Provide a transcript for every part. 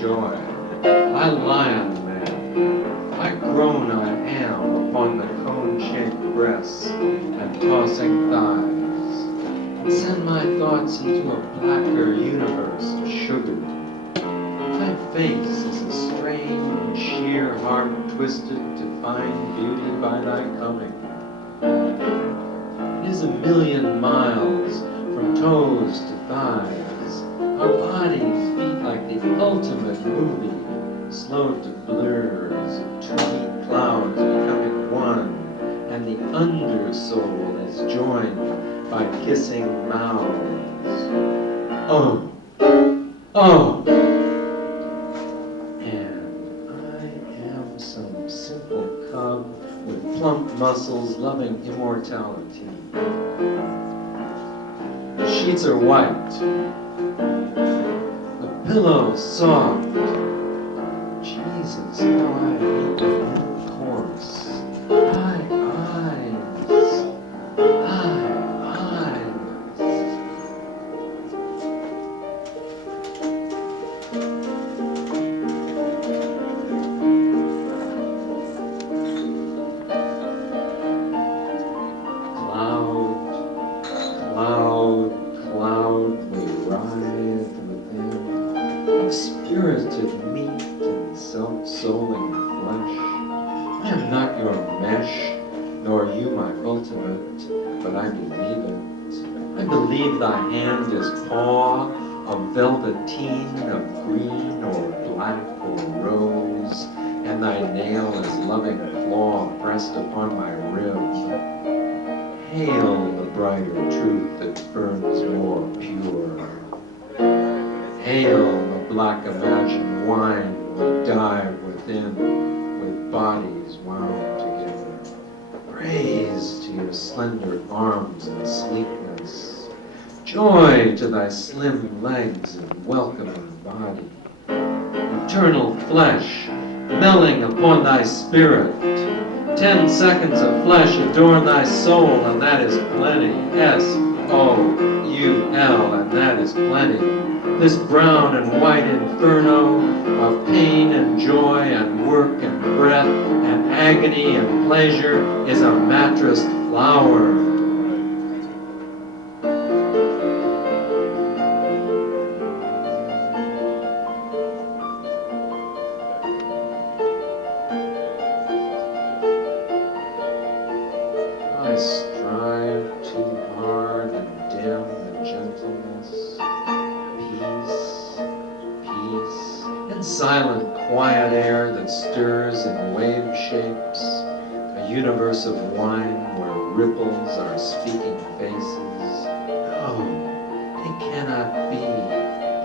joy. I lion man, I groan I am upon the cone-shaped breasts and tossing thighs, and send my thoughts into a blacker universe of sugar. Thy face is a strange, sheer heart twisted to find beauty by thy coming. It is a million miles from toes to thighs. Our bodies beat like the ultimate movie, slowed to blurs of two neat clouds becoming one, and the undersoul is joined by kissing mouths. Oh, oh! And I am some simple cub with plump muscles loving immortality. The sheets are white, the pillow soft. Jesus, how I hate the course. Eyes. Cloud, we writhe within, of spirited meat and self-souling flesh. I am not your mesh, nor you my ultimate, but I believe it. I believe thy hand is paw of velveteen, of green or black or rose, and thy nail is loving claw pressed upon my rib. Hail the brighter truth that burns more pure. Hail the black imagined wine we dive within, with bodies wound together. Praise to your slender arms and sleekness. Joy to thy slim legs and welcoming body. Eternal flesh, melting upon thy spirit. 10 seconds of flesh adorn thy soul, and that is plenty. S-O-U-L, and that is plenty. This brown and white inferno of pain and joy and work and breath and agony and pleasure is a mattress flower. I strive too hard and dim the gentleness, peace, in silent quiet air that stirs in wave shapes, a universe of wine where ripples are speaking faces. No, it cannot be,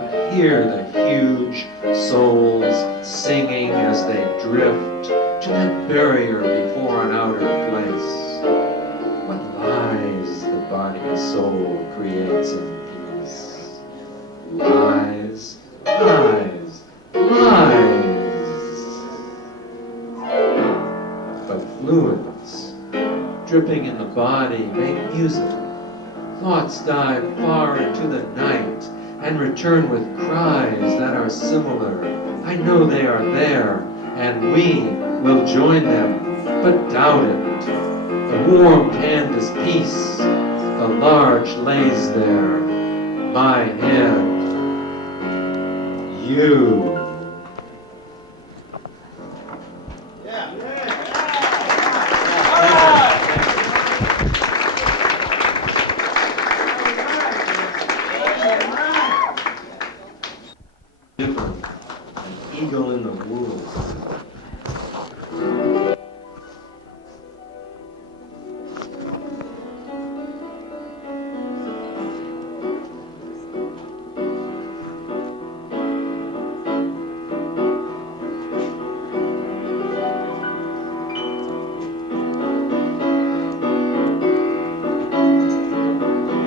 but hear the huge souls singing as they drift to that barrier before an outer place. What lies the body and soul creates in peace? Lies, lies, lies. But fluids dripping in the body make music. Thoughts dive far into the night and return with cries that are similar. I know they are there, and we will join them, but doubt it. The warm hand is peace, the large lays there, my head, you. Different, an eagle in the world.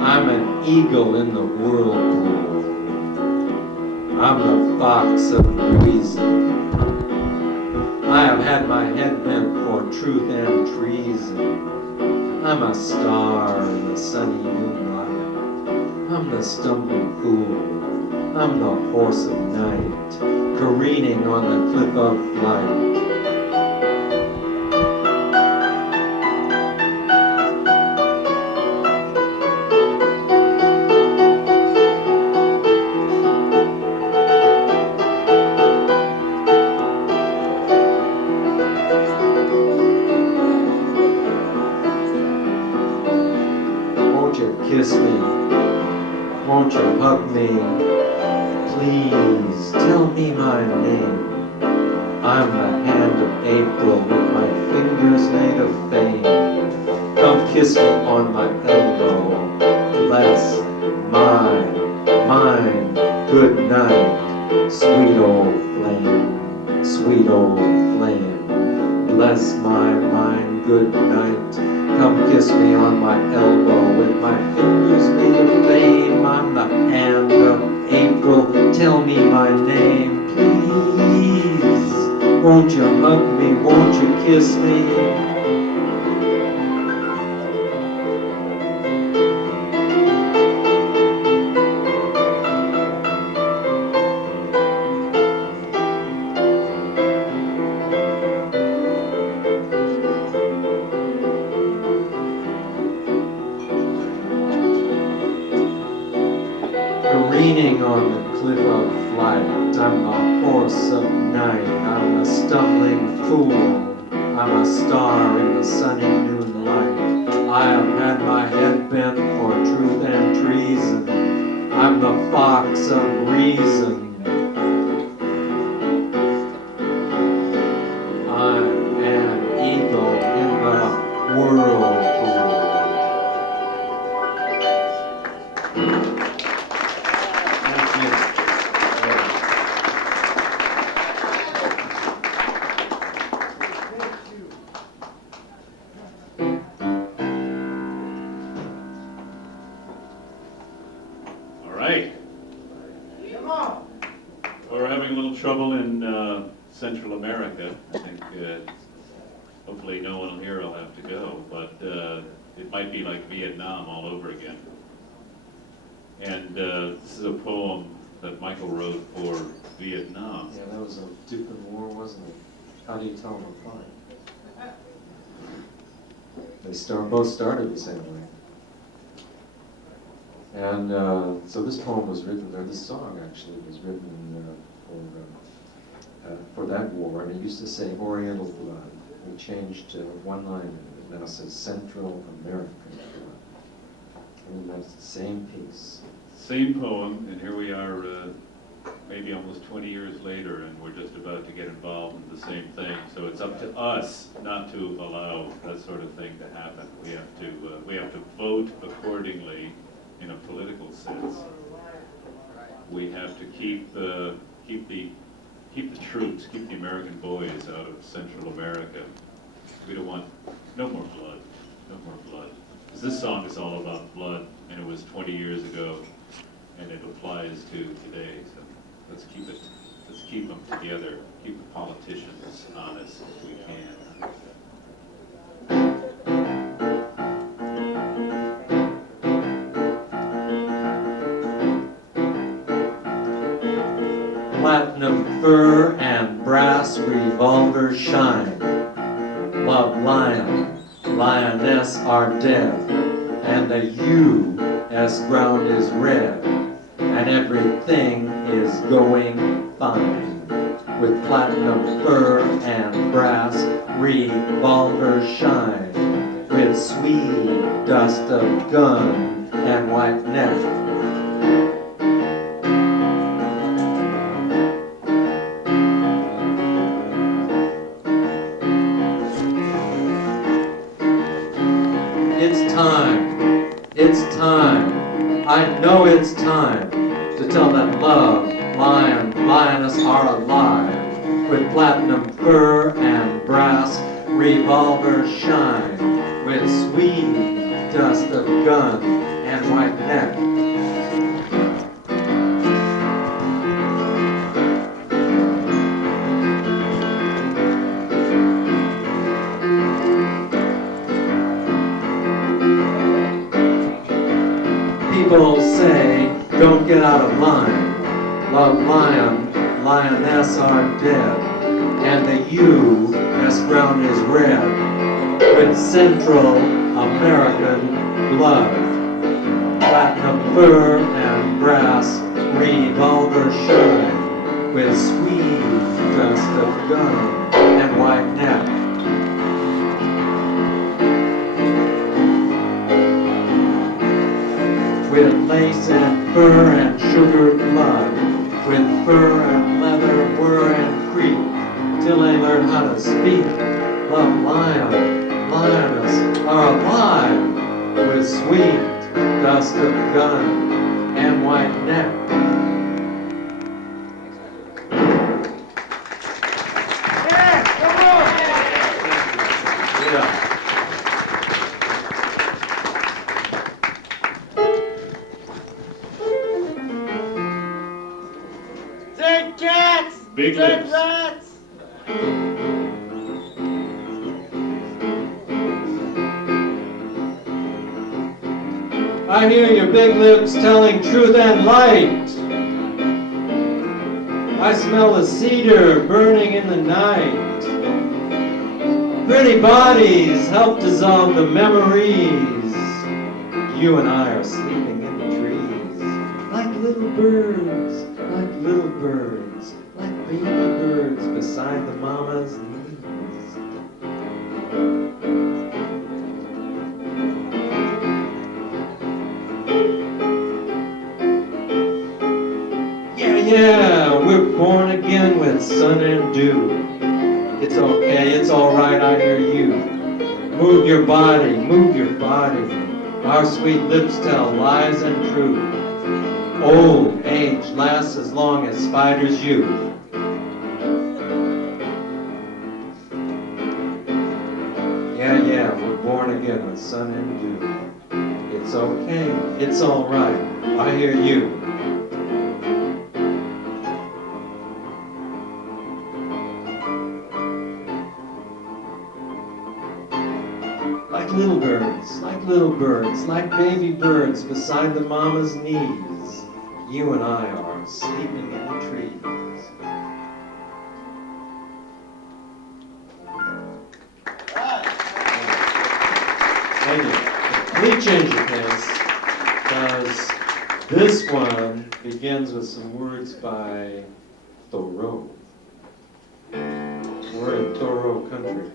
I'm an eagle in the whirlpool. I'm the fox of reason. I have had my head bent for truth and treason. I'm a star in the sunny moonlight. I'm the stumbling fool. I'm the horse of night, careening on the cliff of flight. Won't you kiss me? Won't you hug me? Please tell me my name. I'm the hand of April with my fingers made of fame. Come kiss me on my elbow. Bless mine. Good night, sweet old flame, sweet old flame. Bless my mind, good night. Come kiss me on my elbow with my fingers made of fame. I'm the hand of April. Tell me my name, please. Won't you hug me? Won't you kiss me? Careening on the cliff of flight, I'm the horse of night. I'm a stumbling fool. I'm a star in the sunny noonlight. I have had my head bent for truth and treason. I'm the fox of reason. I'm an eagle in the whirlpool. Trouble in Central America. I think hopefully no one here will have to go, but it might be like Vietnam all over again. And this is a poem that Michael wrote for Vietnam. Yeah, that was a different war, wasn't it? How do you tell them apart? They both started the same way. And so this poem was written, or this song actually was written for that war, and it used to say Oriental blood. We changed one line, and it now says Central American blood. And that's the same piece. Same poem, and here we are maybe almost 20 years later, and we're just about to get involved in the same thing. So it's up to us not to allow that sort of thing to happen. We have to vote accordingly in a political sense. We have to keep the troops, keep the American boys out of Central America. We don't want no more blood. Because this song is all about blood, and it was 20 years ago, and it applies to today. So let's keep them together. Keep the politicians honest as we can. Platinum fur and brass revolver shine. Love lion, lioness are dead, and the U.S. ground is red, and everything is going fine. With platinum fur and brass revolver shine, with sweet dust of gun and white neck. It's time, I know it's time to tell that love, lion, lioness are alive. With platinum fur and brass revolver shine, with sweet dust of gun and white neck. People say, don't get out of line. Love lion, lioness are dead, and the U.S. brown is red, with Central American blood. Platinum fur and brass revolver shine, with sweet dust of gun and white neck. With lace and fur and sugar blood, with fur and leather, whir and creep, till they learn how to speak. Love lion, lioness are alive, with sweet dust of gun and white neck. Big lips. Rats! I hear your big lips telling truth and light. I smell the cedar burning in the night. Pretty bodies help dissolve the memories. You and I are sleeping in the trees, like little birds, like little birds, like baby birds beside the mama's knees. Yeah, we're born again with sun and dew. It's okay, it's alright, I hear you. Move your body, move your body. Our sweet lips tell lies and truth. Old age lasts as long as spiders' youth. Yeah, we're born again with sun and dew. It's okay, it's alright, I hear you. Like little birds, like baby birds beside the mama's knees. You and I are sleeping in the trees. Thank you. Please change your pace, because this one begins with some words by Thoreau. We're in Thoreau country.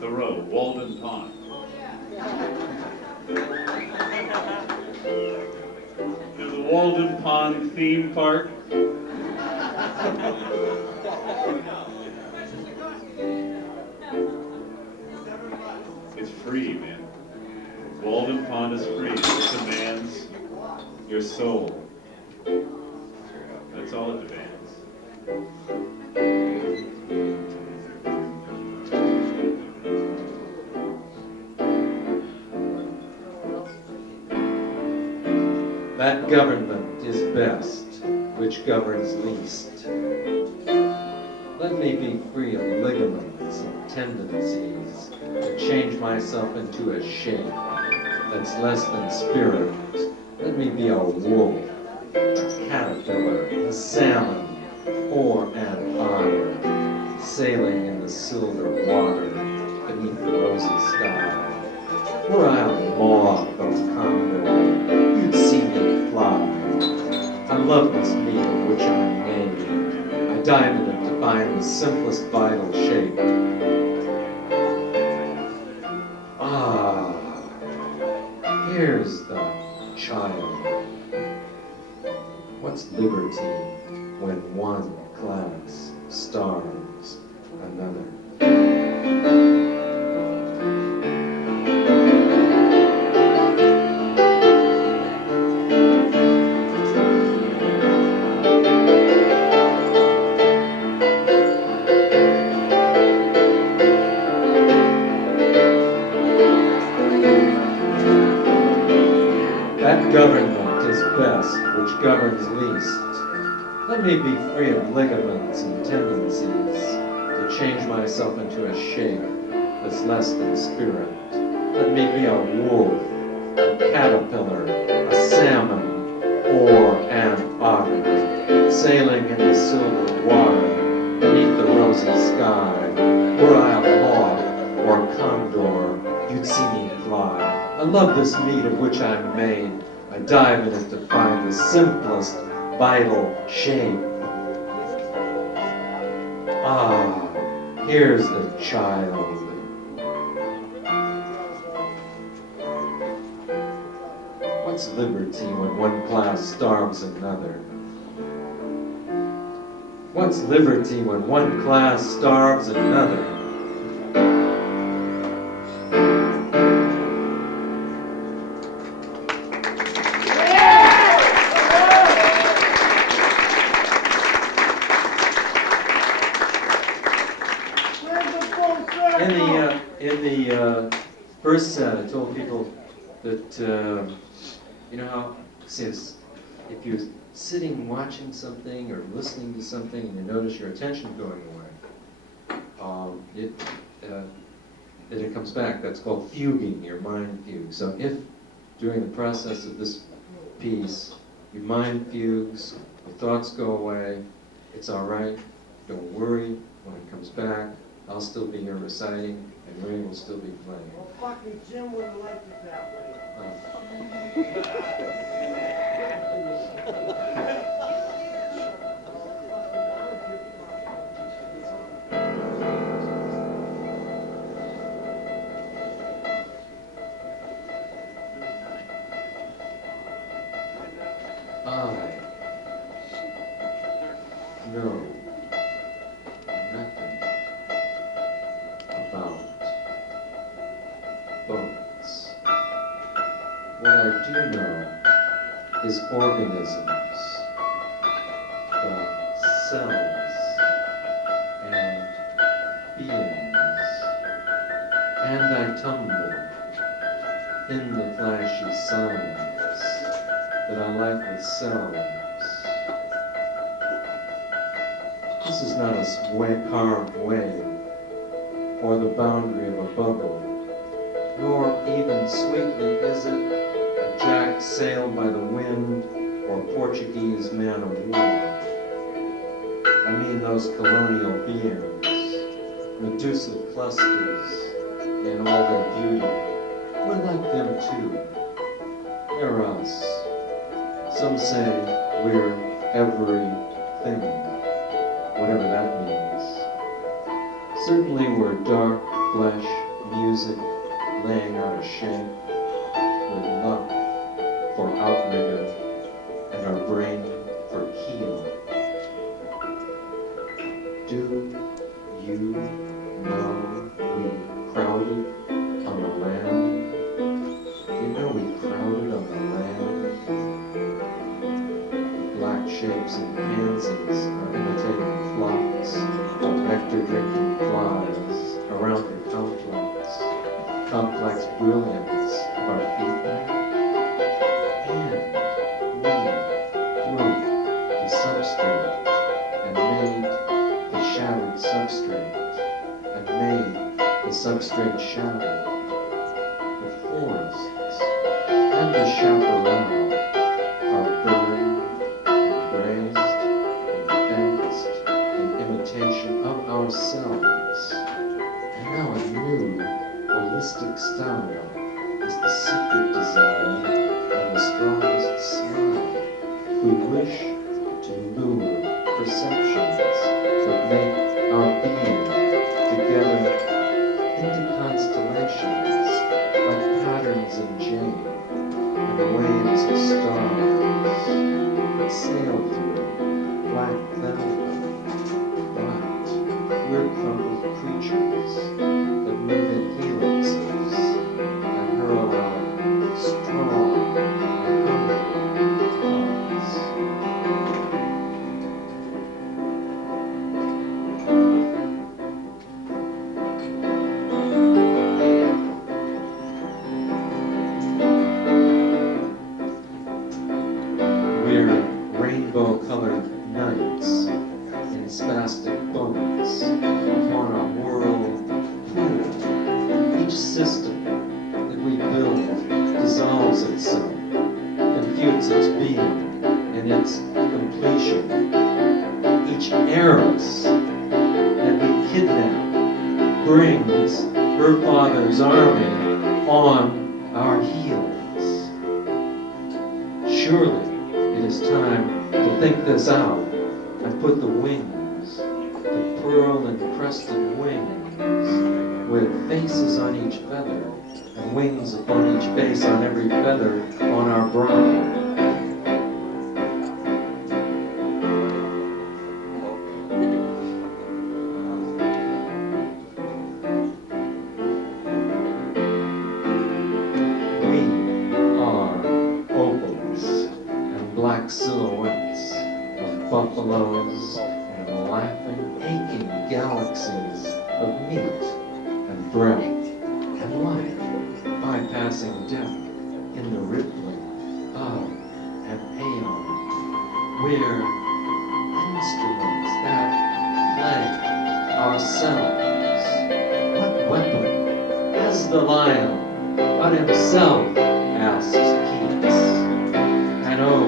Thoreau, Walden Pond. To the Walden Pond theme park. It's free, man. Walden Pond is free. It demands your soul. That's all it demands. That government is best, which governs least. Let me be free of ligaments and tendencies to change myself into a shape that's less than spirit. Let me be a wolf, a caterpillar, a salmon, or an otter, sailing in the silver water beneath the rosy sky. Were I a moth or condor, you'd see me fly. I love this meat of which I'm made. I dive in it to find the simplest vital shape. Ah, here's the child. What's liberty when one class starves another? Government is best, which governs least. Let me be free of ligaments and tendencies to change myself into a shape that's less than spirit. Let me be a wolf, a caterpillar, a salmon, or an otter, sailing in the silver water beneath the rosy sky. Were I a moth or a condor, you'd see me fly. I love this meat of which I'm made. I dive in it to find the simplest vital shape. Ah, here's the child. What's liberty when one class starves another? What's liberty when one class starves another? In the first set, I told people that you know how it says if you're sitting watching something or listening to something and you notice your attention going away, then it comes back. That's called fuging, your mind fugue. So if during the process of this piece your mind fugues, your thoughts go away, it's all right. Don't worry. When it comes back, I'll still be here reciting, and Ray will still be playing. Well, fucking Jim would have liked it that way. I know nothing about boats. What I do know is organisms, the cells and beings, and I tumble in the flashy signs that I like with cells. This is not a carved wave or the boundary of a bubble, nor even sweetly is it a jack sailed by the wind or Portuguese man of war. I mean those colonial beings, Medusa clusters in all their beauty. We're like them too. They're us. Some say we're everything, whatever that means. Certainly we're dark flesh, music, laying out a shape, with luck for outrigger, and our brain for keel. Do you know we crowded on the land? You know we crowded on the land? Black shapes and pansies are imitating flocks of nectar-drinking flies around the complex brilliance of our feet. And we broke the substrate and made the shattered substrate and made the substrate shattered. The forests and the chaparral are burned and grazed and fenced in imitation of ourselves. And now a new holistic style is the secret desire and the strongest smile. We wish to lure perceptions that make our being together into constellations like patterns in jade and waves of stars that sail through black velvet. But we're crumpled creatures that move in helixes and hurl out strong and hungry thoughts. brings her father's army on our heels. Surely it is time to think this out and put the wings, the pearl-encrusted wings, with faces on each feather, and wings upon each face on every feather on our brow. Silhouettes of buffaloes and laughing, aching galaxies of meat and breath and life, bypassing death in the rippling of an aeon. We're instruments that play ourselves. What weapon has the lion but himself? Asks Keats. And oh,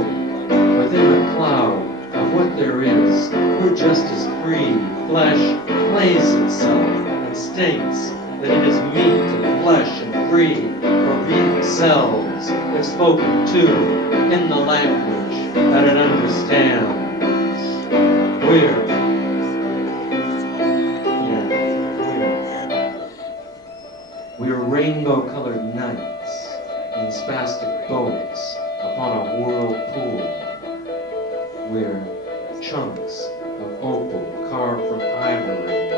within a cloud of what there is, we're just as free. Flesh plays itself and states that it is meat and flesh and free for being selves, if spoken to in the language that it understands. We're rainbow-colored knights in spastic boats upon a whirlpool. We're chunks of opal carved from ivory.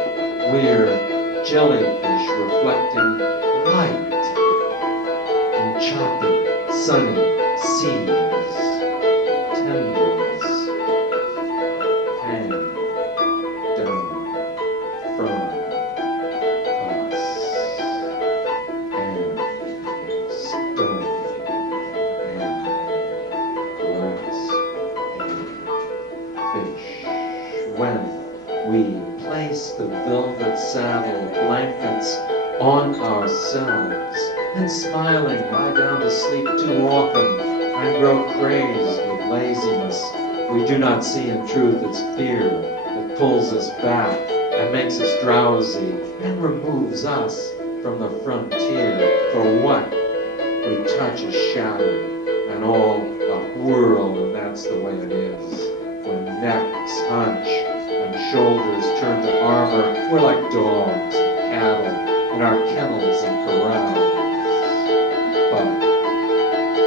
We're jellyfish reflecting light in choppy, sunny seas. Tendrils hang down from us, and stone and glass and fish. When we place the velvet saddle blankets on ourselves and smiling lie down to sleep too often and grow crazed with laziness, we do not see in truth its fear that pulls us back and makes us drowsy and removes us from the frontier. For what we touch is shattered and all a whirl, and that's the way it is. When necks hunch and shoulders turn to armor, we're like dogs and cattle in our kennels and corrals. But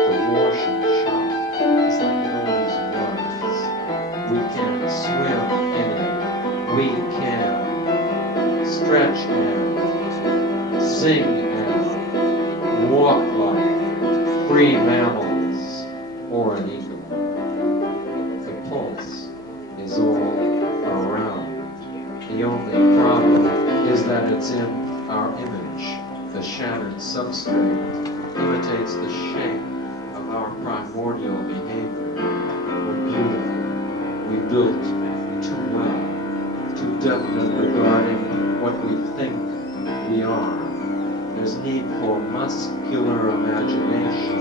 the washing shop is like it always was. We can swim in it. We can stretch and sing and walk like free mammals or an eagle. The pulse is all around. The only problem is that it's in our image. The shattered substrate imitates the shape of our primordial behavior. We're beautiful. We built too well, too definite regarding what we think we are. There's need for muscular imagination.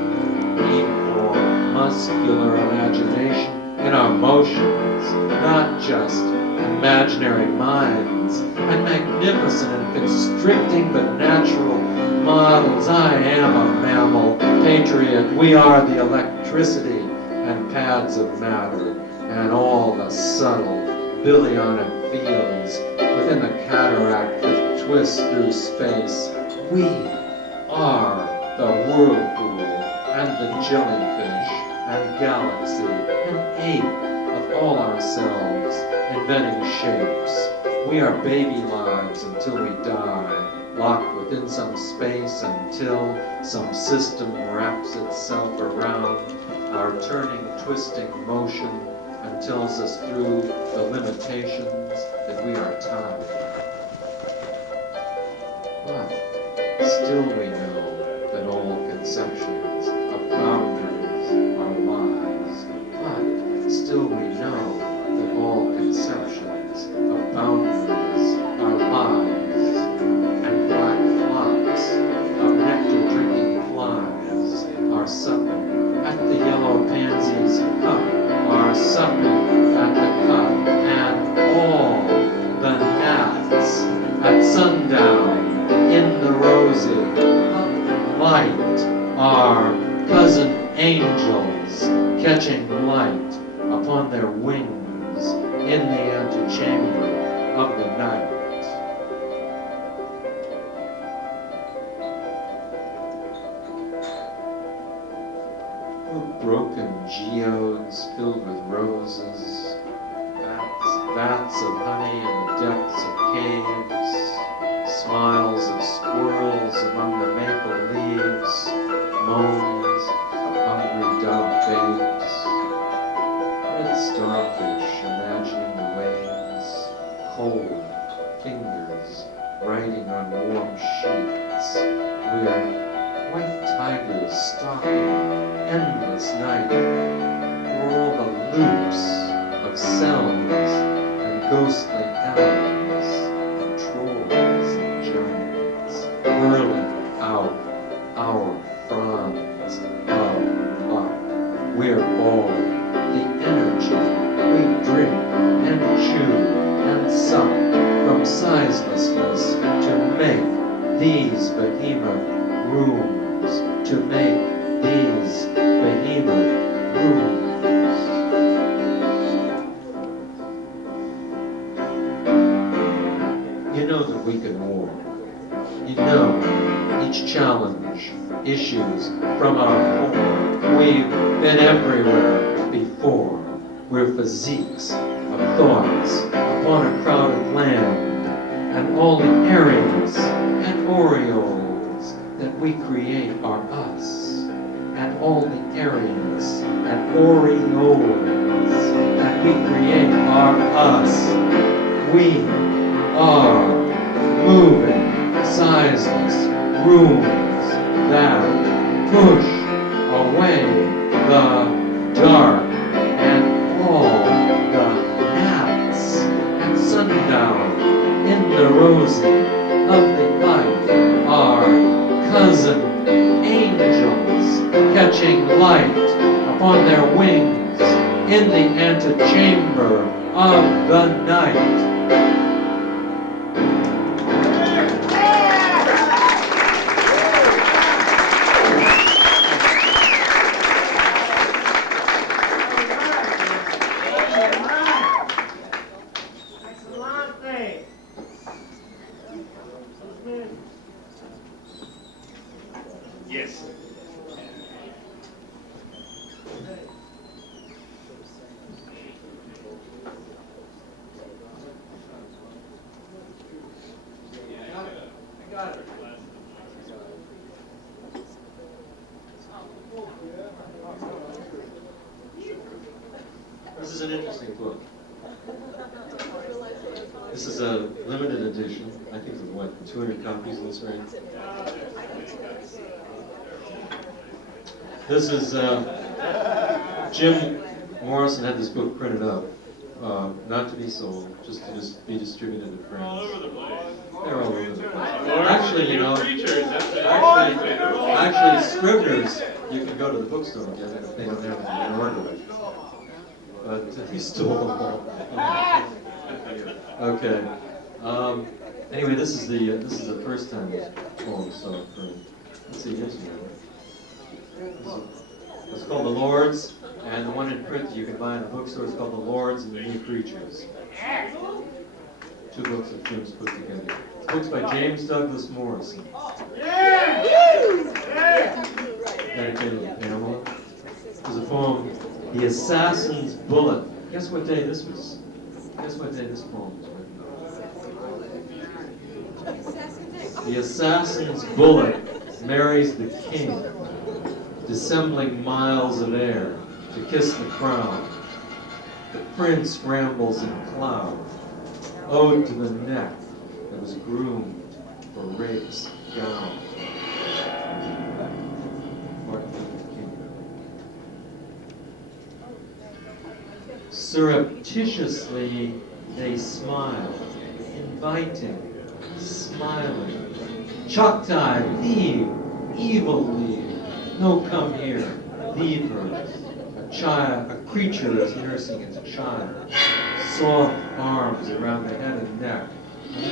Need for muscular imagination in our motions, not just imaginary minds and magnificent and constricting but natural models. I am a mammal patriot. We are the electricity and pads of matter and all the subtle billionic fields within the cataract that twists through space. We are the whirlpool and the jellyfish and galaxy and ape of all ourselves, inventing shapes. We are baby lives until we die, locked within some space until some system wraps itself around our turning, twisting motion and tells us through the limitations that we are time. But still we know that all conceptions of boundaries are lies. But still we know that all conceptions of boundaries are lies. And black flocks of nectar-drinking flies are supping at the yellow pansy's cup, are supping at the cup, and all the gnats at sundown in the rosy light are cousin angels catching light upon their wings in the antechamber of the night. We're broken geodes filled with roses, vats of honey in the depths of caves, smiles of squirrels among the maple leaves, moans of hungry dove babes, red starfish imagining the waves, cold fingers writing on warm sheets, where white tigers stalking endless night, where all the loops of cells and ghostly elves and trolls and giants whirling out our fronds of luck. We're all the energy we drink and chew and suck from sizelessness to make these behemoth rooms, to make these behemoth rooms. You know that we can war. You know each challenge issues from our core. We've been everywhere before. We're physiques of thoughts upon a crowded land, and all the areas and aureoles that we create are us, and all the areas and aureoles that we create are us. We are moving, sizeless rooms that push away the dark, and all the gnats at sundown in the rosy of the light are cousin angels catching light upon their wings in the antechamber of the night. Yes. This is an interesting book. This is a limited edition. I think of what, 200 copies of this, right? This is, Jim Morrison had this book printed up, not to be sold, just to be distributed to friends. All over the place. They're all over the place. Lord, Actually, you know, preachers, that's it. actually, Scribner's, you can go to the bookstore and get it if they don't have it in order. But he stole them all. Okay. Anyway, this is the first time this poem saw print. Let's see, here's one. It's called The Lords, and the one in print that you can buy in the bookstore is called The Lords and the New Creatures. Two books that Jim's put together. Books by James Douglas Morrison. Dedicated to Pamela. There's a poem, The Assassin's Bullet. Guess what day this was? Guess what day this poem was written on? The assassin's bullet marries the king, dissembling miles of air to kiss the crown. The prince rambles in cloud, ode to the neck that was groomed for rape's gown. Martin Luther King. Surreptitiously they smile, inviting, smiling. Choctaw, leave, evil leave, no come here, leave her. A creature is nursing its child, soft arms around the head and neck,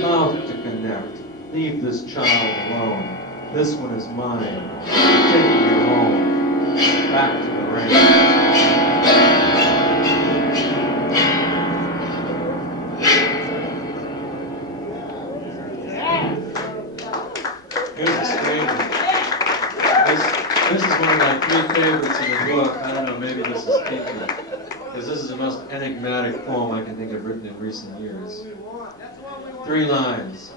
mouth to connect. Leave this child alone. This one is mine. Take me home. Back to the rain. Here's a strange one. This is one of my three favorites in the book. I don't know, maybe this is kinky. Because this is the most enigmatic poem I can think of written in recent years. 3 lines.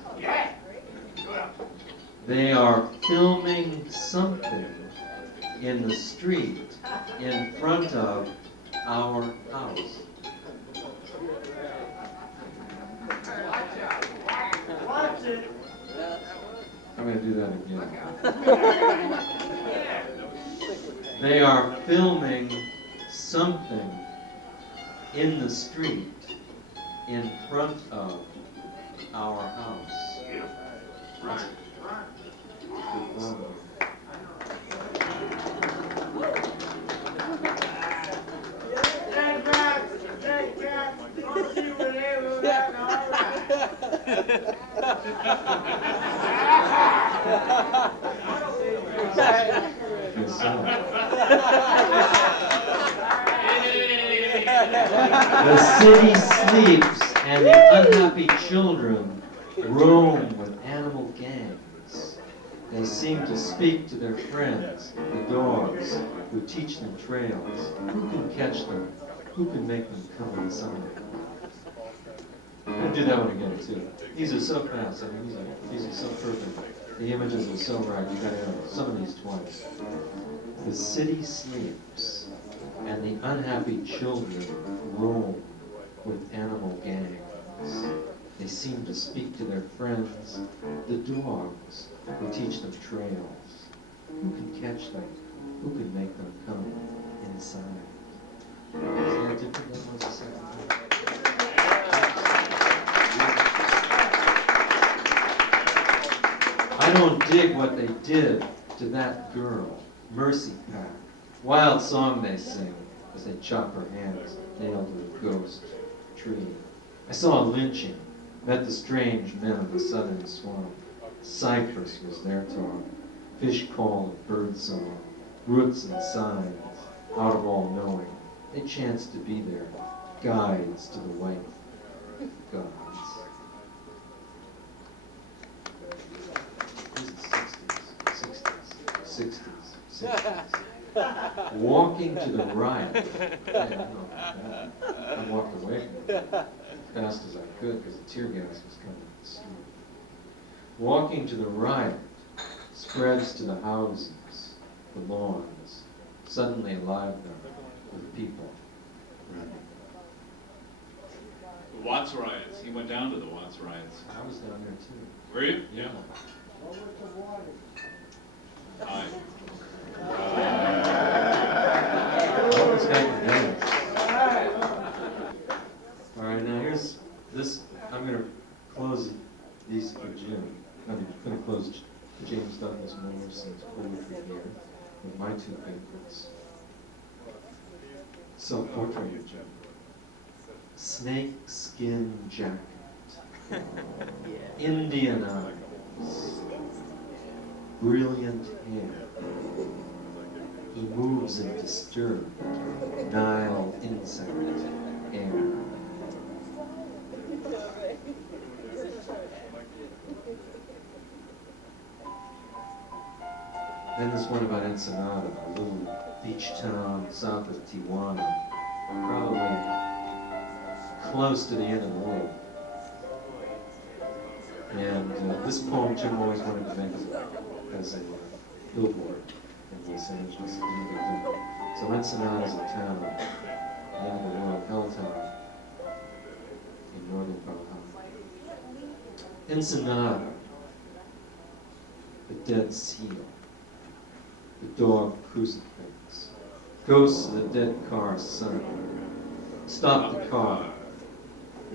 They are filming something in the street in front of our house. Watch it. I'm going to do that again. They are filming something in the street in front of our house. That's good one. Dead rats, dead cats, don't see what they look at, all Good song. The city sleeps and the unhappy children roam with animal gangs. They seem to speak to their friends, the dogs, who teach them trails. Who can catch them? Who can make them come inside? I'm going to do that one again, too. These are so fast. I mean, these are so perfect. The images are so right. You got to have some of these twice. The city sleeps, and the unhappy children roam with animal gangs. They seem to speak to their friends, the dogs, who teach them trails. Who can catch them? Who can make them come inside? Is that different than was the second time? I don't dig what they did to that girl. Mercy Pack. Wild song they sing as they chop her hands nailed to the ghost tree. I saw a lynching, met the strange men of the southern swamp. Cypress was their talk, fish call and bird song, roots and signs, out of all knowing. They chanced to be there, guides to the white gods. These are 60s. Walking to the riot. I walked away from it as fast as I could because the tear gas was coming up the street. Walking to the riot spreads to the houses, the lawns, suddenly alive now with people running. The Watts riots. He went down to the Watts riots. I was down there too. Were you? Yeah. Hi. Almost got your name. All right, now here's this. I'm going to close these for Jim. I'm going to close James Douglas Morrison's poetry here with my 2 favorites. Self-portrait of Jim. Snake skin jacket. Indian eyes. Brilliant hair. He moves in disturbed Nile insect air. Then this one about Ensenada, a little beach town south of Tijuana, probably close to the end of the world. And this poem Jim always wanted to make as a billboard in Los Angeles. So Ensenada is a town, the end of the world, Helltown, in northern Baja. Ensenada, the dead seal, the dog crucifix, ghosts of the dead car's son. Stop the car,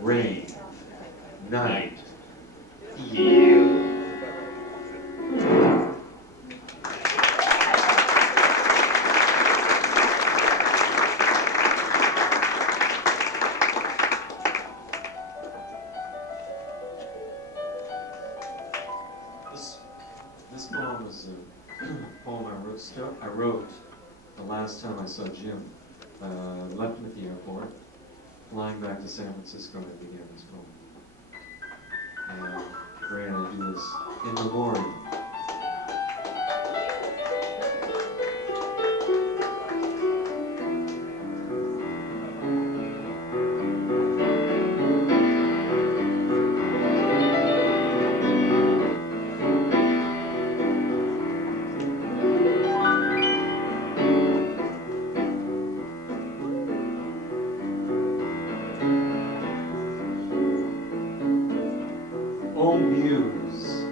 rain, night, you. This poem is a poem I wrote the last time I saw Jim. Left him at the airport, flying back to San Francisco, and I began this poem. And Ray and I do this in memoriam. O Muse,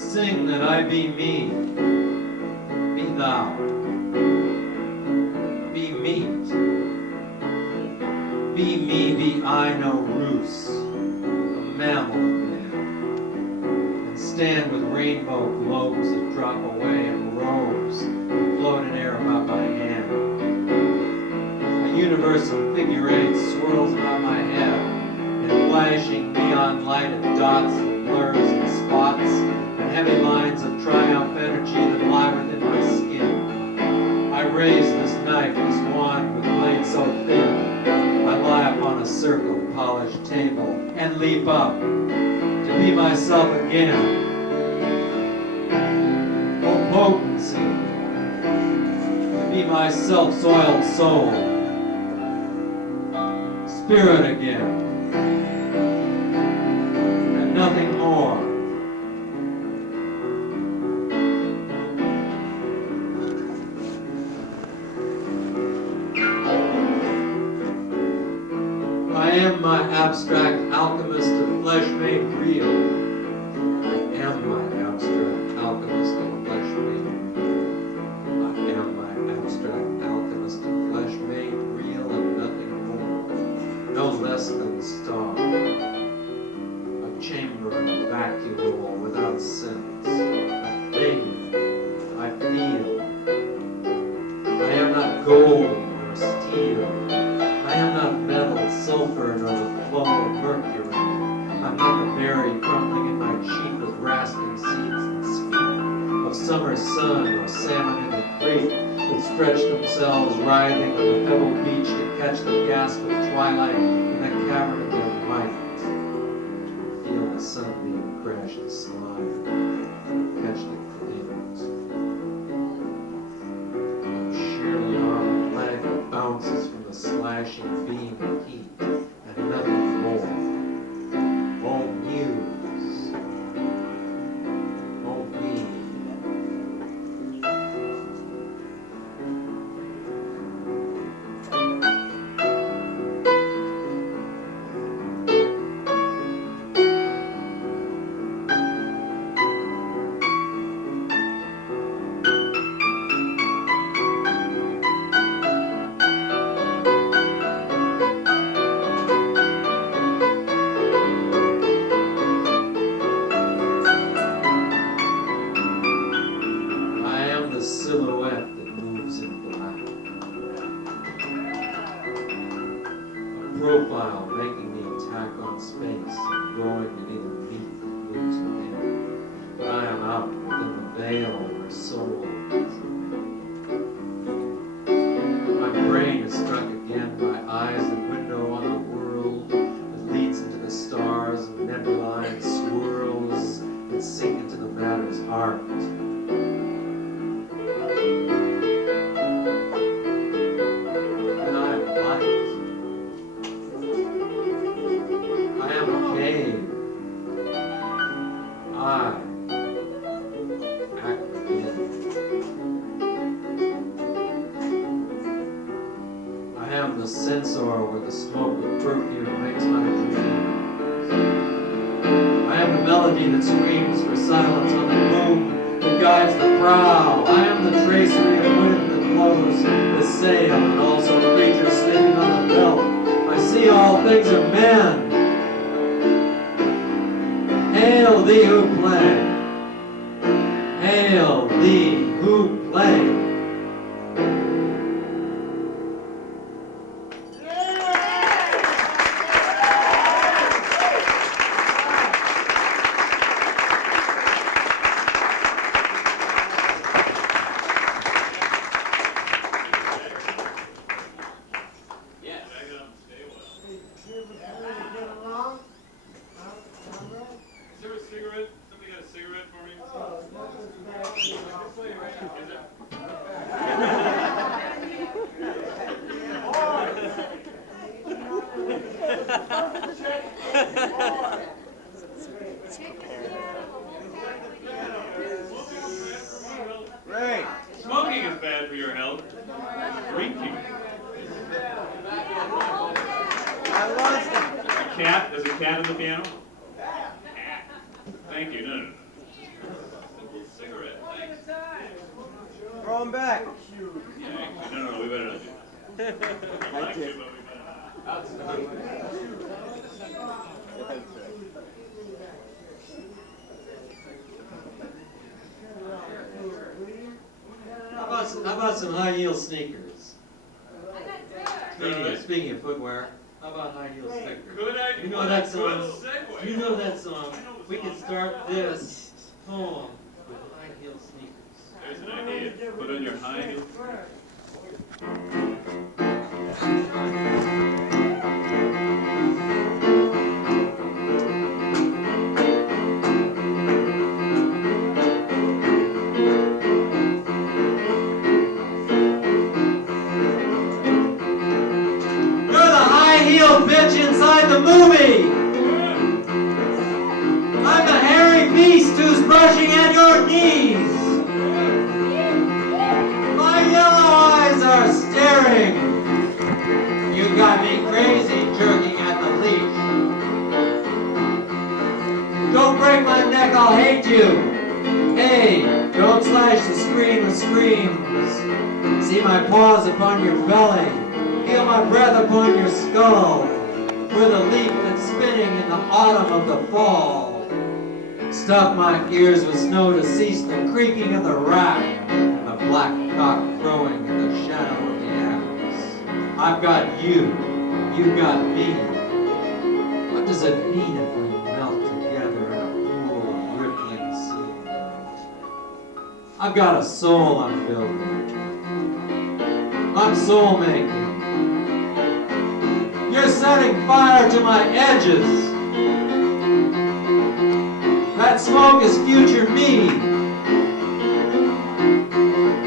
sing that I be me, be thou, be meat, be me, be I no roost, a mammal man, and stand with rainbow globes that drop away in robes and float in air about my hand. A universe of figure eights swirls about my head, and flashing neon lighted dots and blurs and spots and heavy lines of triumph energy that lie within my skin. I raise this knife, this wand with blade so thin. I lie upon a circle polished table and leap up to be myself again. O potency, to be my self-soiled soul, spirit again. Nothing more. I am my abstract alchemist of flesh made real. I am my abstract alchemist of flesh made real. I am my abstract alchemist of flesh made real and nothing more. No less than star. Chamber in a vacuole without sense, a thing I feel. I am not gold or steel. I am not metal, sulfur, nor the flow of mercury. I'm not the berry crumbling in my cheek with rasping seeds that speak of summer sun or salmon in the creek that stretch themselves writhing on the pebble beach to catch the gasp of twilight in the cavern of their might. The sunbeam crash the slime, catch the glimmers. A sheerly armed leg that bounces from the slashing beam of heat, and nothing more. O Muse, O me. Silhouette that moves in black. A profile making the attack on space and growing to neither meat that moves within. But I am out within the veil where soul is. My brain is struck again, my eyes the window on the world that leads into the stars and nebulae and swirls that sink into the matter's heart. The sensor where the smoke of perfume makes my dreams. I am the melody that screams for silence on the boom that guides the prow. I am the tracery of wind that blows the sail and also creatures sleeping on the belt. I see all things are men. Hail thee who play. Hail thee who play. good? Somebody got a cigarette for me? Oh, nothing's bad. Is it? Ray, Smoking is bad for your health. Drinking. I lost him. A cat? There's a cat on the piano? Cat. Thank you. No. Simple cigarette. Thanks. Throw him back. Yeah, actually, no, we better not do that. I like you, but we better not. How about some high heel sneakers? Speaking of footwear, how about high heel sneakers? Could I? You know that song? Good segue. You know that song? We can start this poem with high heel sneakers. There's an idea. Put on your high heels. Bitch inside the movie! I'm a hairy beast who's brushing at your knees! My yellow eyes are staring! You got me crazy jerking at the leash. Don't break my neck, I'll hate you! Hey, don't slash the screen with screams. See my paws upon your belly. Feel my breath upon your skull. We're the leaf that's spinning in the autumn of the fall. Stuff my ears with snow to cease the creaking of the rack. The black cock crowing in the shadow of the axe. I've got you. You got me. What does it mean if we melt together in a pool of rippling sea? I've got a soul I'm building. I'm soul making. You're setting fire to my edges. That smoke is future me.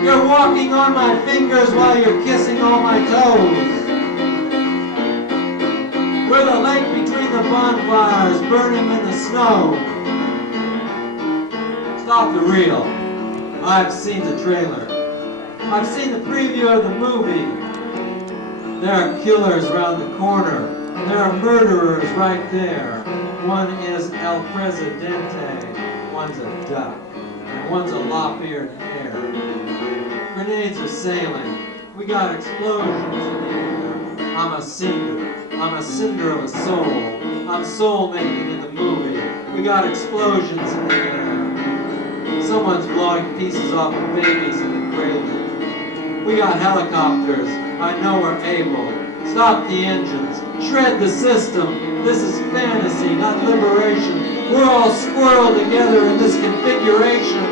You're walking on my fingers while you're kissing all my toes. We're the lake between the bonfires burning in the snow. Stop the reel. I've seen the trailer. I've seen the preview of the movie. There are killers around the corner. There are murderers right there. One is El Presidente, one's a duck, and one's a lop-eared hare. Grenades are sailing. We got explosions in the air. I'm a cinder of a soul. I'm soul making in the movie. We got explosions in the air. Someone's blowing pieces off of babies in the cradle. We got helicopters. I know we're able. Stop the engines. Shred the system. This is fantasy, not liberation. We're all squirreled together in this configuration.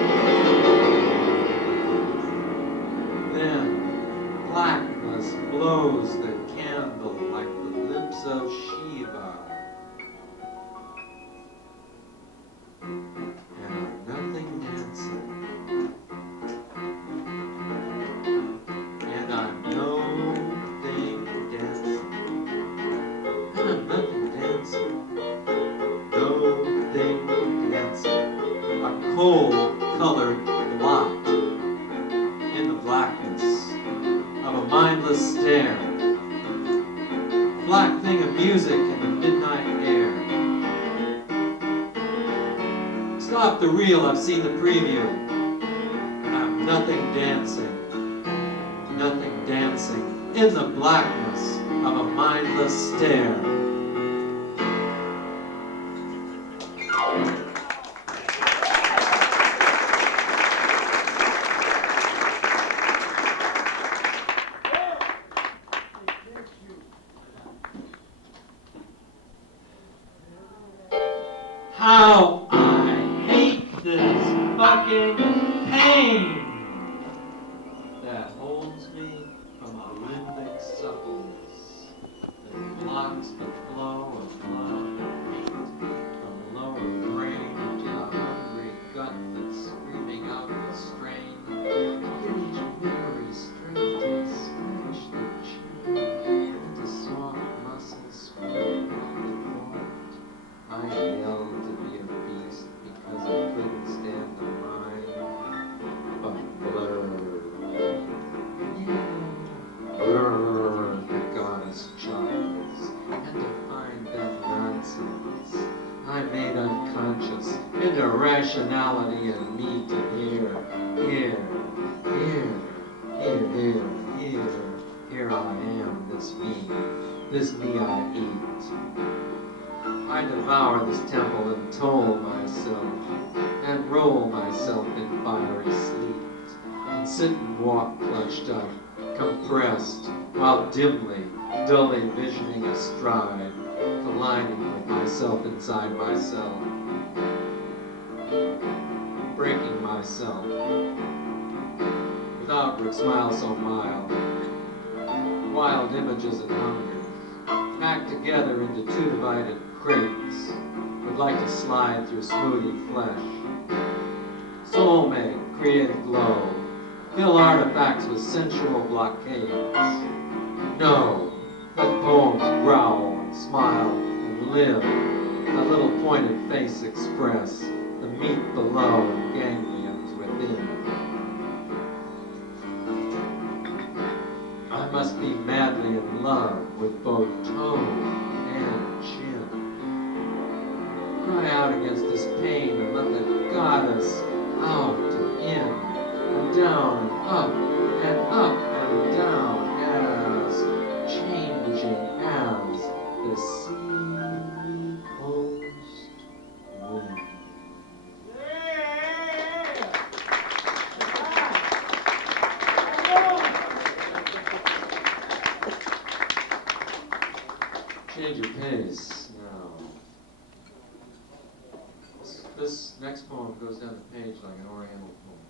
Then, blackness blows the candle like the lips of Shiva. And nothing dancing. And I'm no thing dancing. And I'm nothing dancing. No thing dancing. A cold-colored blot in the blackness of a mindless stare. Black thing of music in the midnight air. Stop the reel, I've seen the preview. And I'm nothing dancing. Nothing dancing in the blackness of a mindless stare. How I hate this fucking pain that holds me from a limbic suppleness that blocks the flow of blood and heat from lower brain to the into rationality and me to here, here I am, this me I eat. I devour this temple and toll myself, and roll myself in fiery sleet, and sit and walk clutched up, compressed, while dimly, dully visioning astride, aligning with myself inside myself, breaking myself, with outward smile so mild, wild images and hunger, packed together into two divided crates, would like to slide through smoothie flesh. Soul-made, create a glow, fill artifacts with sensual blockades. No, let poems growl and smile and live, a little pointed face express the meat below and ganglions within. I must be madly in love with both toe and chin. Cry out against this pain and let the goddess out and in and down and up and up and down as changing as the sea coast wind. Change your pace now. This next poem goes down the page like an oriental poem.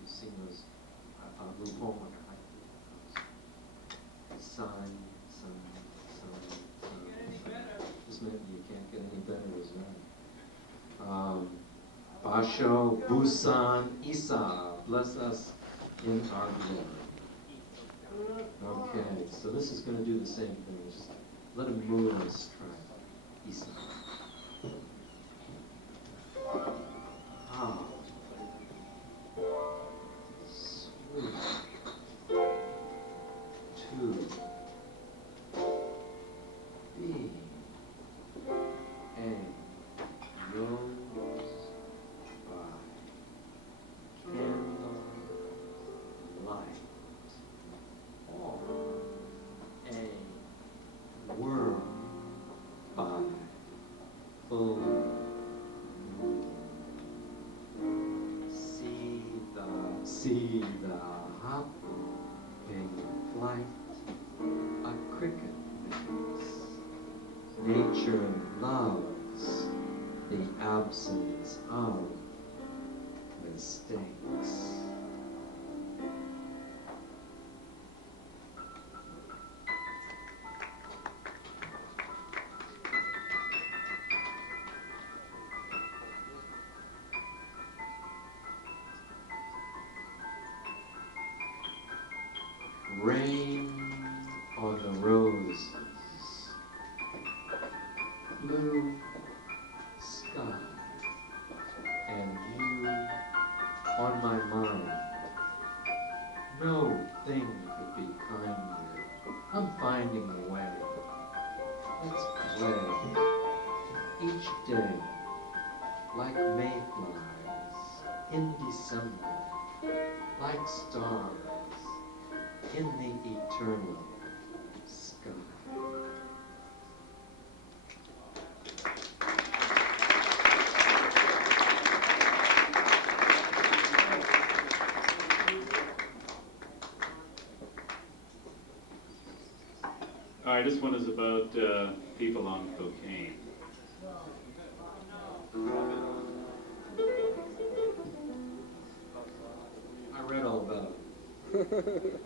You've seen those blue poem like sign. Just maybe you can't get any better as that. Basho, Busan, Isa, bless us in our glory. Okay, so this is going to do the same thing. Just let him move on his stride. Isa. Ah. Sweet. To be a rose by candle light, or a worm by full moon. See the hop, wing flight, a cricket makes. Nature loves the absence of mistakes. Rain on the roses, blue sky, and you on my mind. No thing could be kinder. I'm finding a way. Let's play each day like mayflies in December, like stars in the eternal sky. All right, this one is about people on cocaine. I read all about it.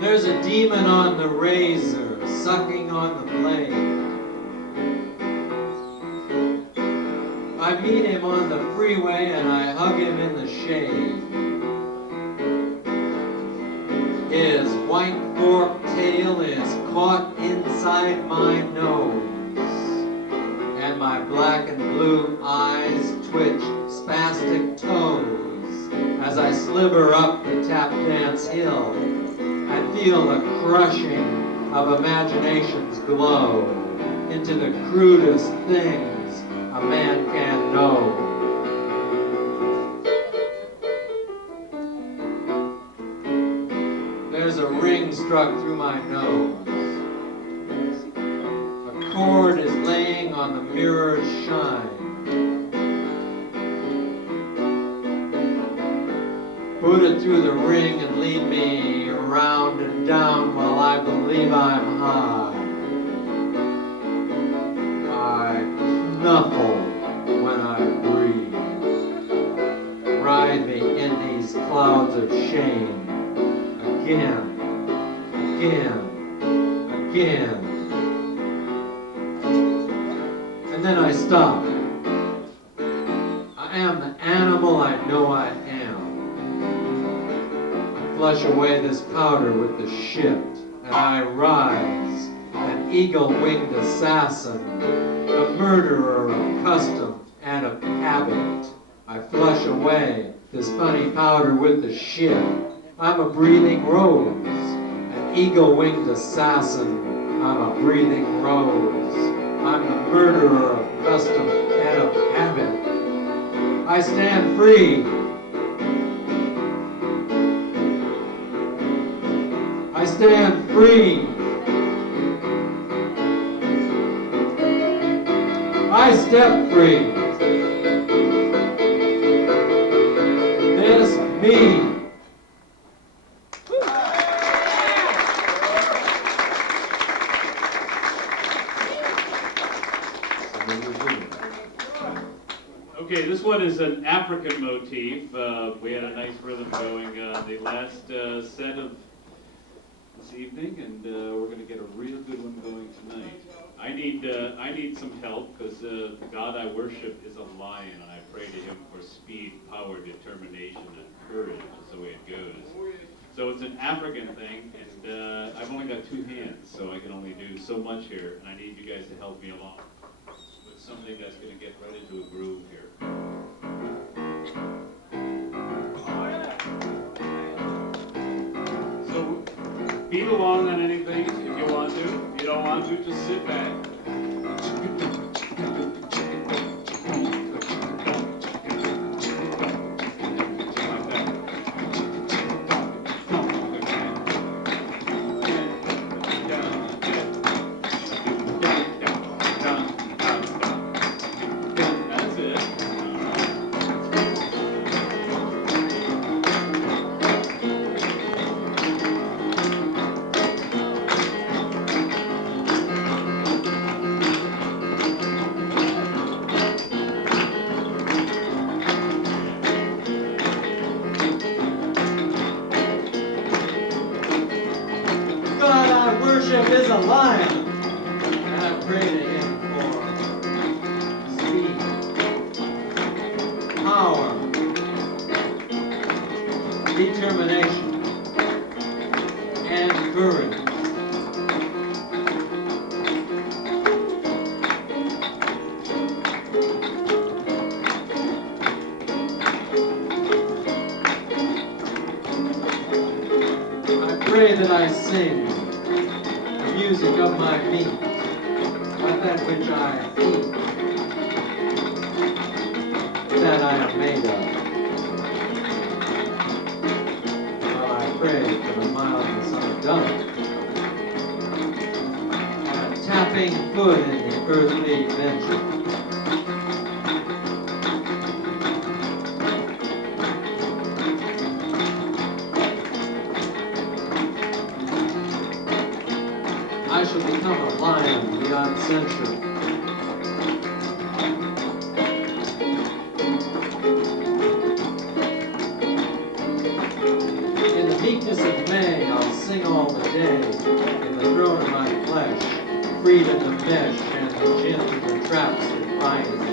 There's a demon on the razor, sucking on the blade. I meet him on the freeway and I hug him in the shade. His white forked tail is caught inside my nose, and my black and blue eyes twitch spastic toes as I sliver up the tap dance hill and feel the crushing of imagination's glow into the crudest things a man can know. There's a ring struck through my nose. A cord is laying on the mirror's shine. Put it through the ring and lead me around and down while I believe I'm high. I snuffle when I breathe. Ride me in these clouds of shame. Again, again, again. And then I stop. I am the animal I know I am. I flush away this powder with the shift, and I rise, an eagle-winged assassin, a murderer of custom and of habit. I flush away this funny powder with the shift. I'm a breathing rose, an eagle-winged assassin. I'm a breathing rose. I'm the murderer of custom and of habit. I stand free. I stand free. I step free. This me. Okay, this one is an African motif. We had a nice rhythm going the last set of this evening, and we're going to get a real good one going tonight. I need some help because the God I worship is a lion, and I pray to him for speed, power, determination, and courage. That's the way it goes. So it's an African thing, and I've only got two hands, so I can only do so much here, and I need you guys to help me along with something that's going to get right into a groove here. So beat along on anything if you want to. If you don't want to, just sit back. Is a lion, and I pray to him for speed, power, determination, and courage. I pray that I sing music of my meat, but that which I eat, that I am made of. While I pray for the mildness of a dove, and a tapping foot in the earthly venture. I shall become a lion beyond censure. In the meekness of May, I'll sing all the day. In the throne of my flesh, freed in the mesh and the gin and the traps that bind me.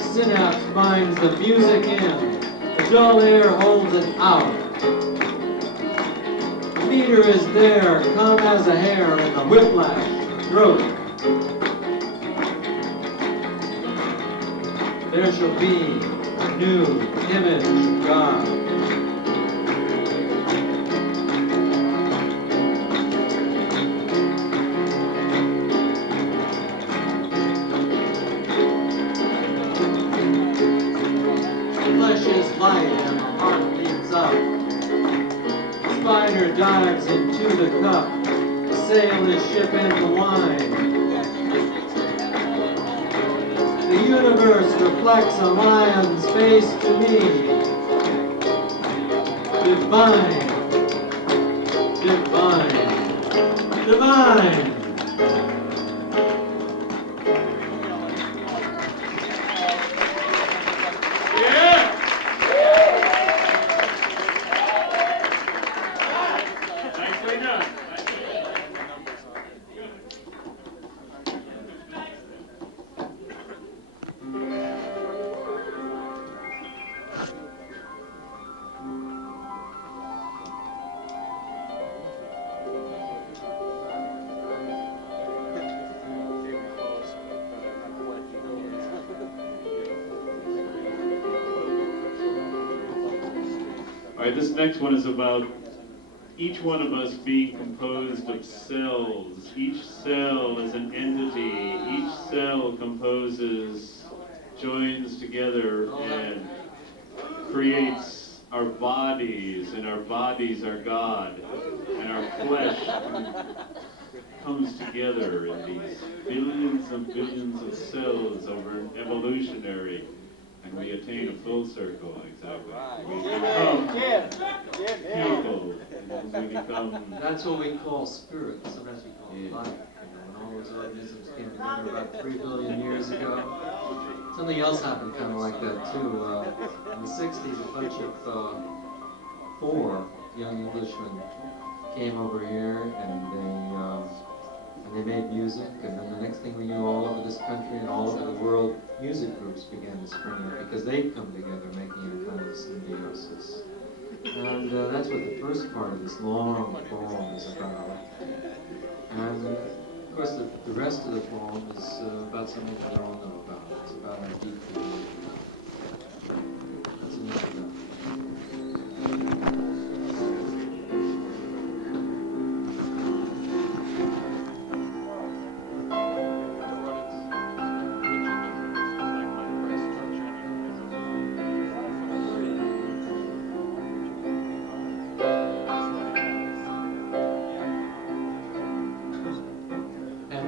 Synapse binds the music in. The dull air holds it out. The meter is there, calm as a hair in the whiplash throat. There shall be a new image of God. Flesh is light and the heart leaps up. The spider dives into the cup. The sail is ship into wine. The universe reflects a lion's face to me. Divine, divine, divine. All right, this next one is about each one of us being composed of cells. Each cell is an entity. Each cell joins together and creates our bodies, and our bodies are God, and our flesh comes together in these billions and billions of cells over an evolutionary, and we attain a full circle, exactly. We become people, and we become... That's what we call spirit, sometimes we call it life. When all those organisms came together about 3 billion years ago. Something else happened kind of like that too. In the 60s, a bunch of 4 young Englishmen came over here and they made music, and then the next thing we knew, all over this country and all over the world, music groups began to spring up because they'd come together, making a kind of symbiosis. And that's what the first part of this long poem is about. And of course, the rest of the poem is about something we all know about. It's about our deep feelings. That's an introduction.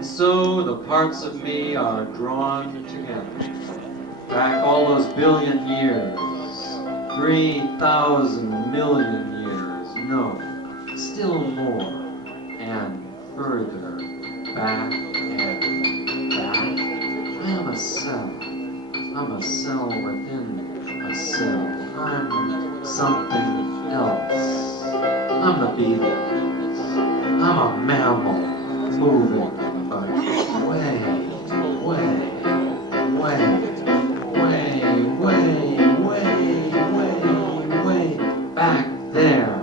So the parts of me are drawn together, back all those billion years, 3,000 million years, no, still more, and further, back and back. I am a cell. I'm a cell within a cell. I'm something else. I'm the beetles. I'm a mammal moving. Way back there.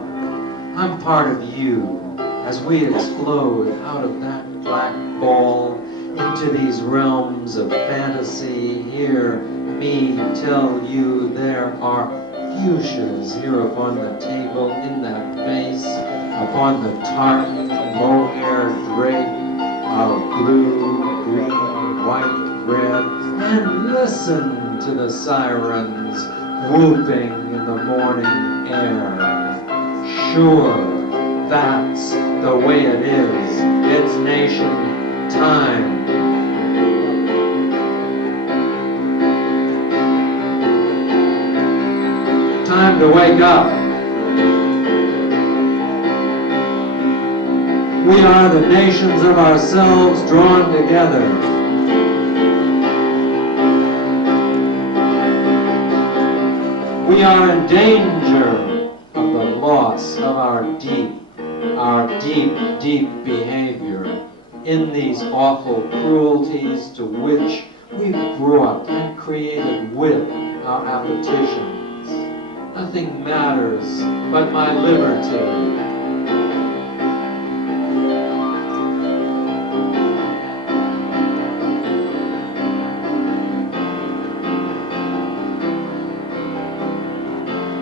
I'm part of you as we explode out of that black ball into these realms of fantasy. Hear me tell you there are fuchsias here upon the table in that vase, upon the tart mohair drape of blue, green, white, red, and listen to the sirens whooping in the morning air. Sure, that's the way it is. It's nation time. Time to wake up. We are the nations of ourselves drawn together. We are in danger of the loss of our deep, deep behavior in these awful cruelties to which we grew up and created with our appetitions. Nothing matters but my liberty.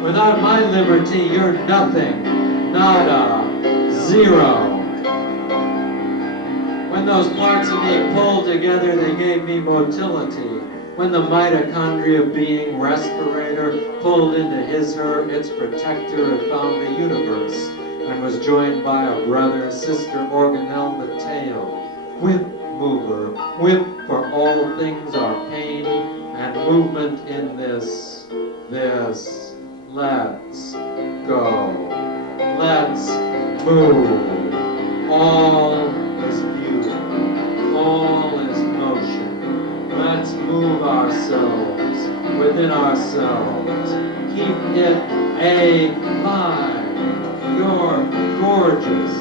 Without my liberty, you're nothing, nada, zero. When those parts of me pulled together, they gave me motility. When the mitochondria being respirator pulled into his/her, its protector, and found the universe, and was joined by a brother, sister organelle, the tail. Whip mover, whip for all things are pain, and movement in this. Let's go. Let's move. All is beauty. All is motion. Let's move ourselves within ourselves. Keep it alive. You're gorgeous.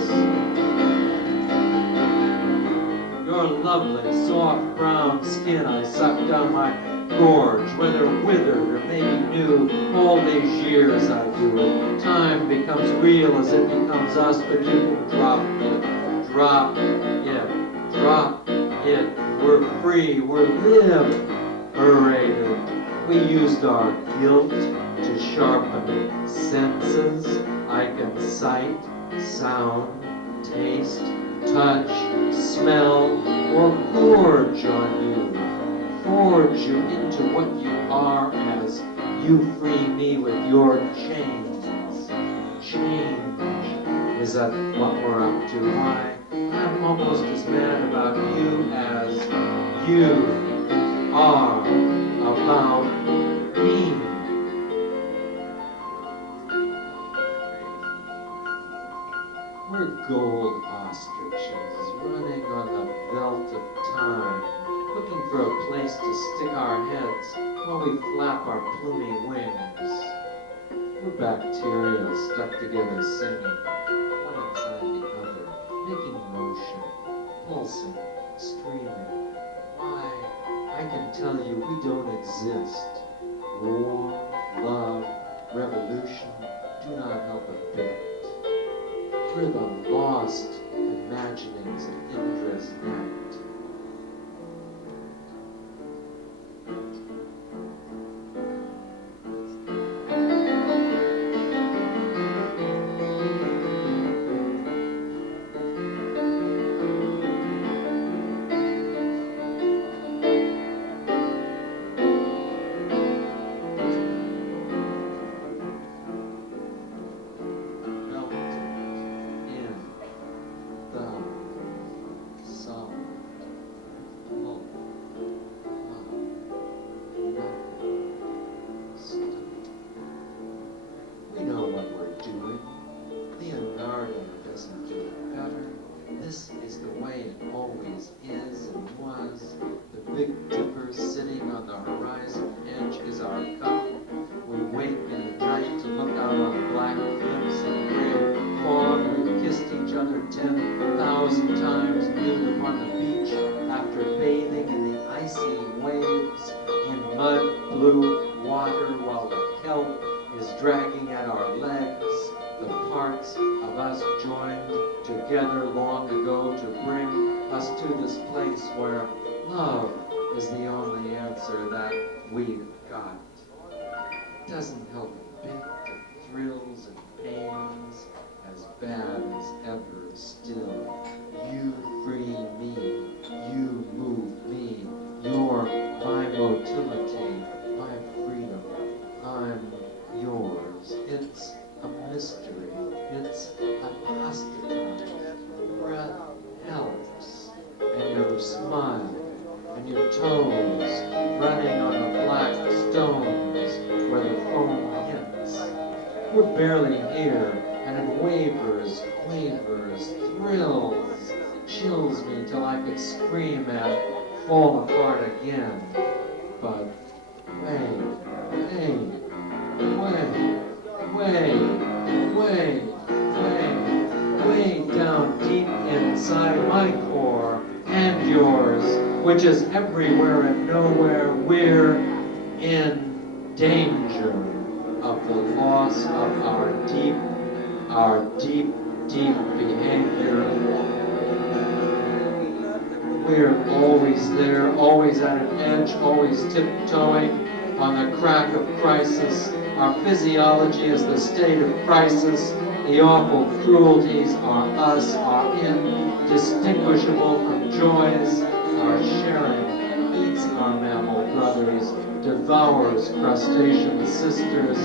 Your lovely, soft brown skin I sucked down my gorge, whether withered or maybe new. All these years I do it. Time becomes real as it becomes us, but you can drop it. Drop it. Drop it. We're free. We're liberated. We used our guilt to sharpen senses. I can sight, sound, taste, touch, smell, or gorge on you. Forge you into what you are as you free me with your chains. Change is that what we're up to. Why, I'm almost as mad about you as you are about me. We're gold ostriches running on the belt of time, looking for a place to stick our heads while we flap our plumy wings. We're bacteria stuck together singing, one inside the other, making motion, pulsing, streaming. Why, I can tell you we don't exist. War, love, revolution do not help a bit. We're the lost imaginings of Indra's net. Together long ago to bring us to this place where love is the only answer that we've got. It doesn't help a bit, the thrills and pains, as bad as ever still. You free me, you move me, you're my motility, my freedom, I'm yours. It's a mystery, it's apostate. Breath helps, and your smile, and your toes running on the black stones where the foam hits. We're barely here, and it wavers, quavers, thrills, chills me till I could scream and fall apart again. But way down deep inside my core and yours, which is everywhere and nowhere, we're in danger of the loss of our deep, deep behavior. We're always there, always at an edge, always tiptoeing on the crack of crisis. Our physiology is the state of crisis. The awful cruelties are us, our indistinguishable from joys. Our sharing eats our mammal brothers, devours crustacean sisters,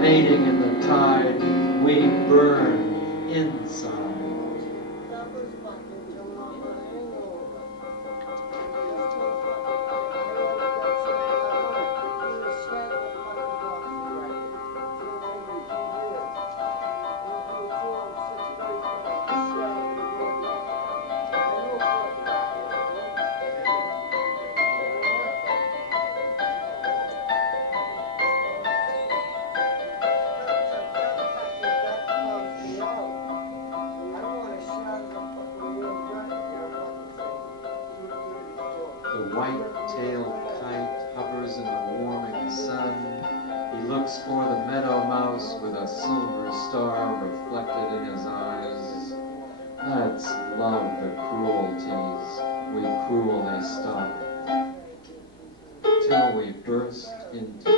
mating in the tide. We burn inside. The white-tailed kite hovers in the warming sun. He looks for the meadow mouse with a silver star reflected in his eyes. Let's love the cruelties we cruelly stop, till we burst into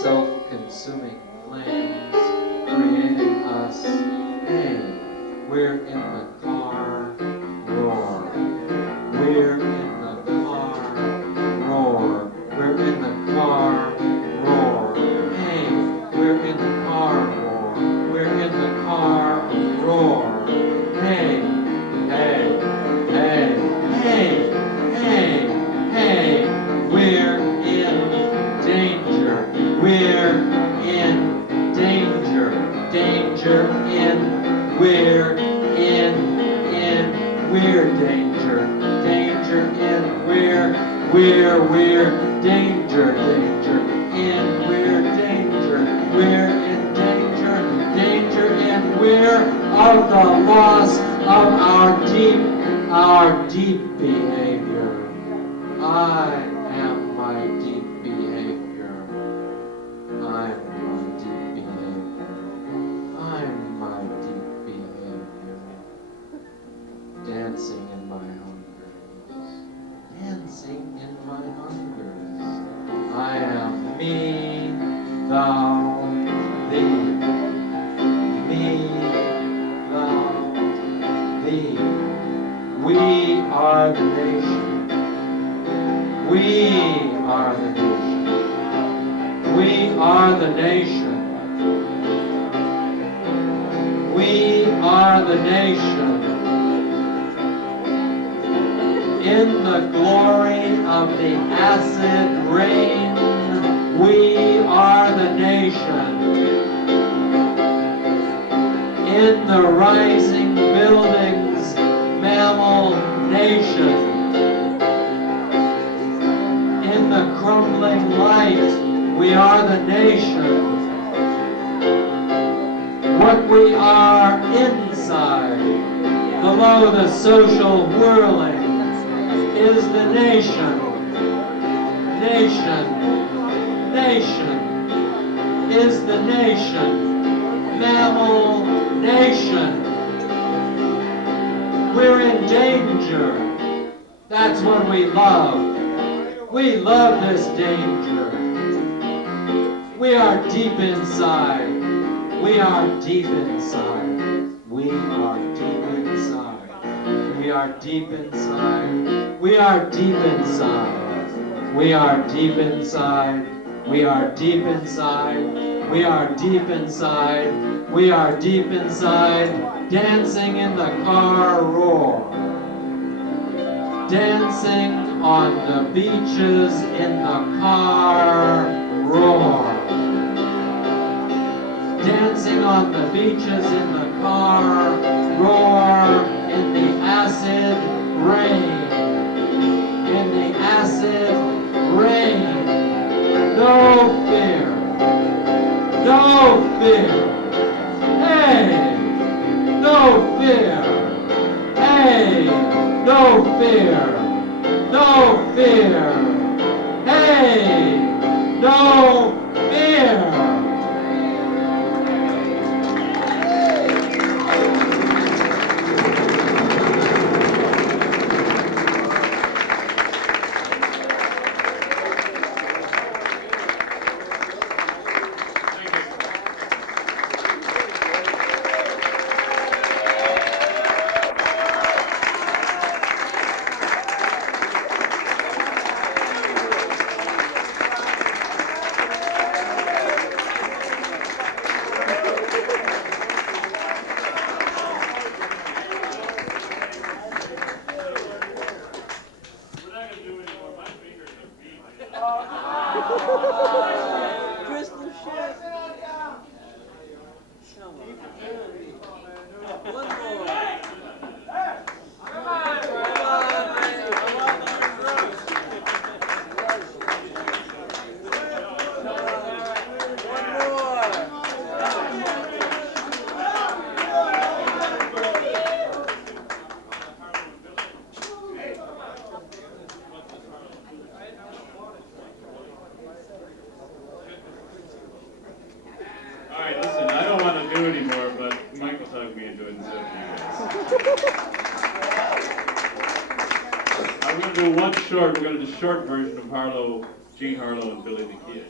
self-consuming flames, creating us. Hey, we're in the car, roar. We're in the car, roar. We're in the car, roar. Hey, we're in the car, roar. We're in the car, roar. Hey, hey, hey, hey, hey, hey. We're in danger. We're in danger. Danger in. We're in danger. Danger in. We're danger. Danger in. We're danger. We're in danger. Danger in. We're of the loss of our deep behavior. I am my deep behavior. I'm my deep behavior. I'm my deep behavior. Dancing in my hungers. Dancing in my hungers. I am me, thou, thee. Me, thou, thee. We are the nation. We are the nation. We are the nation. We are the nation. In the glory of the acid rain, we are the nation. In the rising buildings, mammal nation. In the crumbling light, we are the nation. What we are inside, below the social whirling, is the nation. Nation. Nation is the nation. Mammal nation. We're in danger. That's what we love. We love this danger. We are deep inside. We are deep inside. We are deep inside. We are deep inside. We are deep inside. We are deep inside. We are deep inside. We are deep inside. We are deep inside. Dancing in the car roar. Dancing on the beaches in the car roar. Dancing on the beaches in the car roar. In the acid rain. In the acid rain. No fear. No fear. Hey! No fear. Hey! No fear. No fear. Hey! No fear. I'm going to do one short. We're going to do a short version of Gene Harlow and Billy the Kid.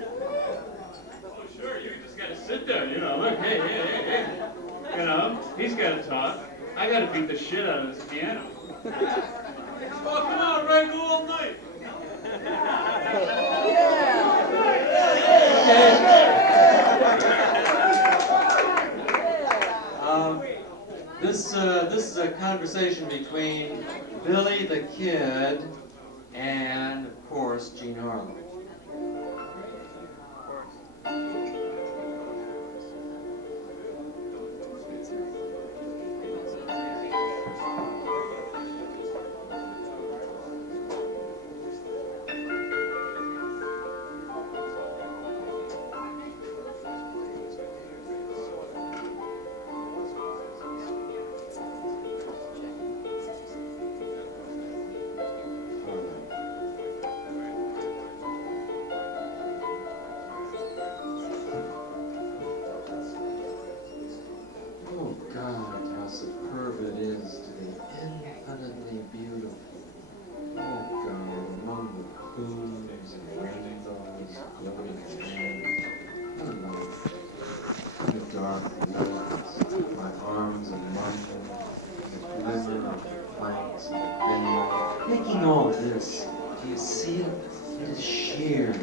Oh, sure, you just got to sit there, look, hey. He's got to talk. I got to beat the shit out of this piano. Oh, come on, Ray, go all night. This is a conversation between Billy the Kid and, of course, Gene Harlow. Making all this, do you see it? It is sheer,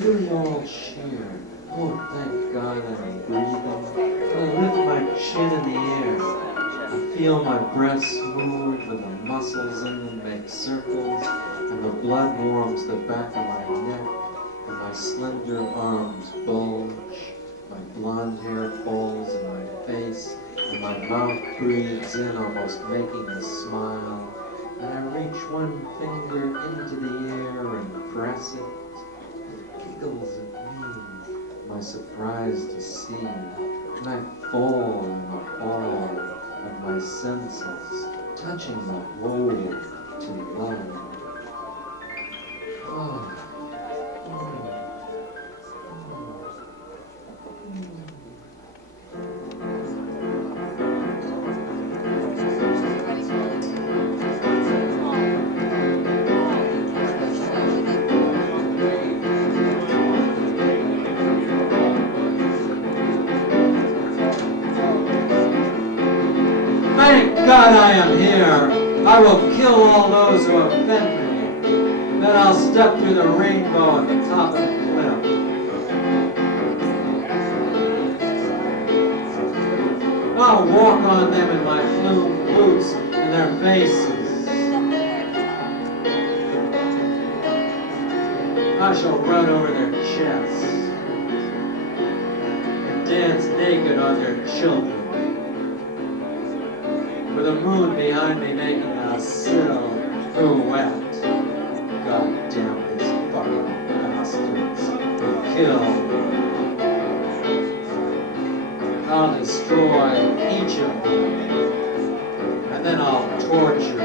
really all sheer. Oh, thank God I'm breathing. I lift my chin in the air. I feel my breasts move and the muscles in them make circles, and the blood warms the back of my neck, and my slender arms bulge. My blonde hair falls in my face, and my mouth breathes in, almost making a smile. And I reach one finger into the air and press it. It giggles at me, my surprise to see. And I fall in the ball of my senses, touching the whole to love. Oh. Thank God I am here. I will kill all those who offend me. Then I'll step through the rainbow at the top of the cliff. I'll walk on them in my plumed boots in their faces. I shall run over their chests and dance naked on their children. With the moon behind me making a silhouette. God damn these fucking bastards. Kill. I'll destroy each of them. And then I'll torture